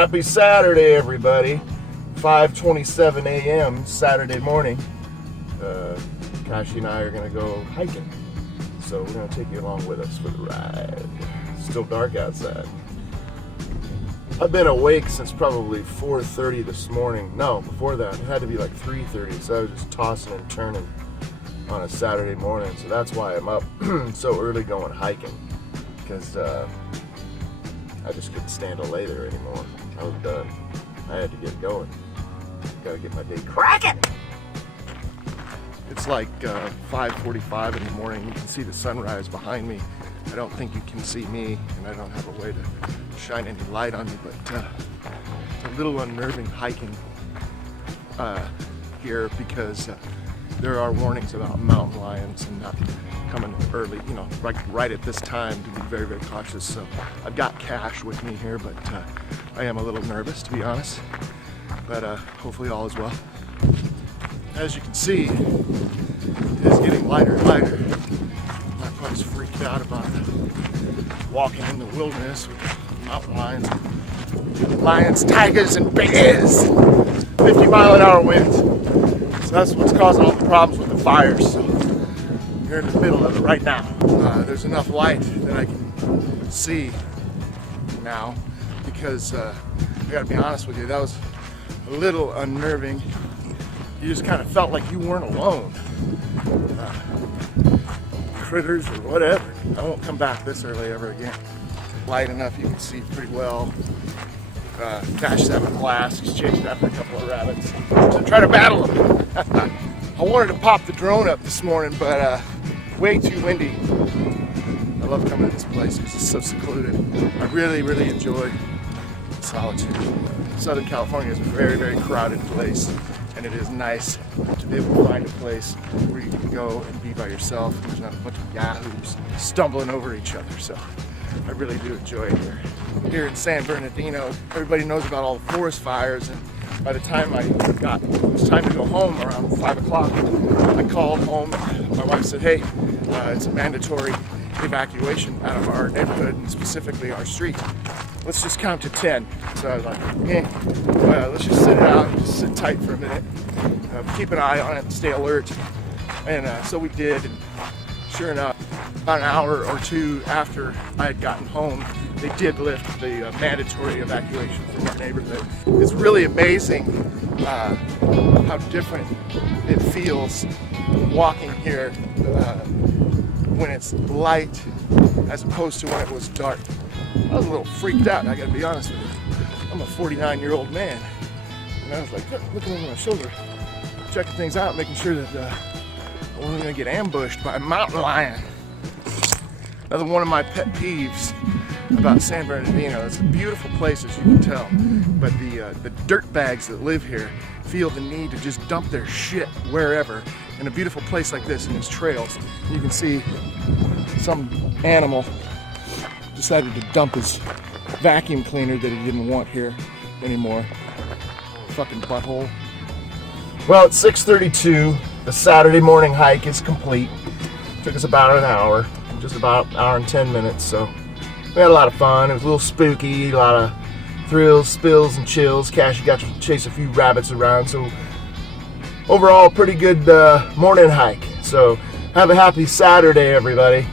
Happy Saturday, everybody. 5:27 a.m. Saturday morning. Kashi and I are going to go hiking. So we're going to take you along with us for the ride. It's still dark outside. I've been awake since probably 4:30 this morning. No, before that, it had to be like 3:30. So I was just tossing and turning on a Saturday morning. So that's why I'm up so early going hiking. Because I just couldn't stand to lay there anymore. I was done. I had to get going. Gotta get my day cracking. It's like 5:45 in the morning. You can see the sunrise behind me. I don't think you can see me, and I don't have a way to shine any light on me, but a little unnerving hiking here because there are warnings about mountain lions and not coming early, you know, right at this time, to be very, very cautious. So I've got Cash with me here, but I am a little nervous, to be honest, but hopefully all is well. As you can see, it is getting lighter and lighter. I'm not quite as freaked out about walking in the wilderness with mountain lions, tigers, and bears. 50-mile-an-hour winds. So that's what's causing all the problems with the fires. So you're in the middle of it right now. There's enough light that I can see now because I gotta be honest with you, that was a little unnerving. You just kind of felt like you weren't alone. Critters or whatever. I won't come back this early ever again. Light enough you can see pretty well. Cash is having a blast. He's chasing after a couple of rabbits. So try to battle them. I wanted to pop the drone up this morning, but way too windy. I love coming to this place because it's so secluded. I really, really enjoy solitude. Southern California is a very, very crowded place, and it is nice to be able to find a place where you can go and be by yourself. There's not a bunch of yahoos stumbling over each other, so I really do enjoy it here. Here in San Bernardino, everybody knows about all the forest fires, and by the time it was time to go home around 5 o'clock, I called home. My wife said, hey, it's a mandatory evacuation out of our neighborhood, and specifically our street. Let's just count to 10. So I was like, okay, let's just sit it out, just sit tight for a minute, keep an eye on it, stay alert. And so we did, and sure enough, about an hour or two after I had gotten home, they did lift the mandatory evacuation from our neighborhood. It's really amazing how different it feels walking here when it's light as opposed to when it was dark. I was a little freaked out, I gotta be honest with you. I'm a 49-year-old man, and I was like looking over my shoulder, checking things out, making sure that I wasn't gonna get ambushed by a mountain lion. Another one of my pet peeves about San Bernardino. It's a beautiful place, as you can tell, but the dirt bags that live here feel the need to just dump their shit wherever. In a beautiful place like this, in these trails, you can see some animal decided to dump his vacuum cleaner that he didn't want here anymore. Fucking butthole. Well, it's 6:32. The Saturday morning hike is complete. Took us about an hour, just about an hour and 10 minutes, so we had a lot of fun. It was a little spooky, a lot of thrills, spills, and chills. Cashy got to chase a few rabbits around, so overall, pretty good morning hike. So have a happy Saturday, everybody.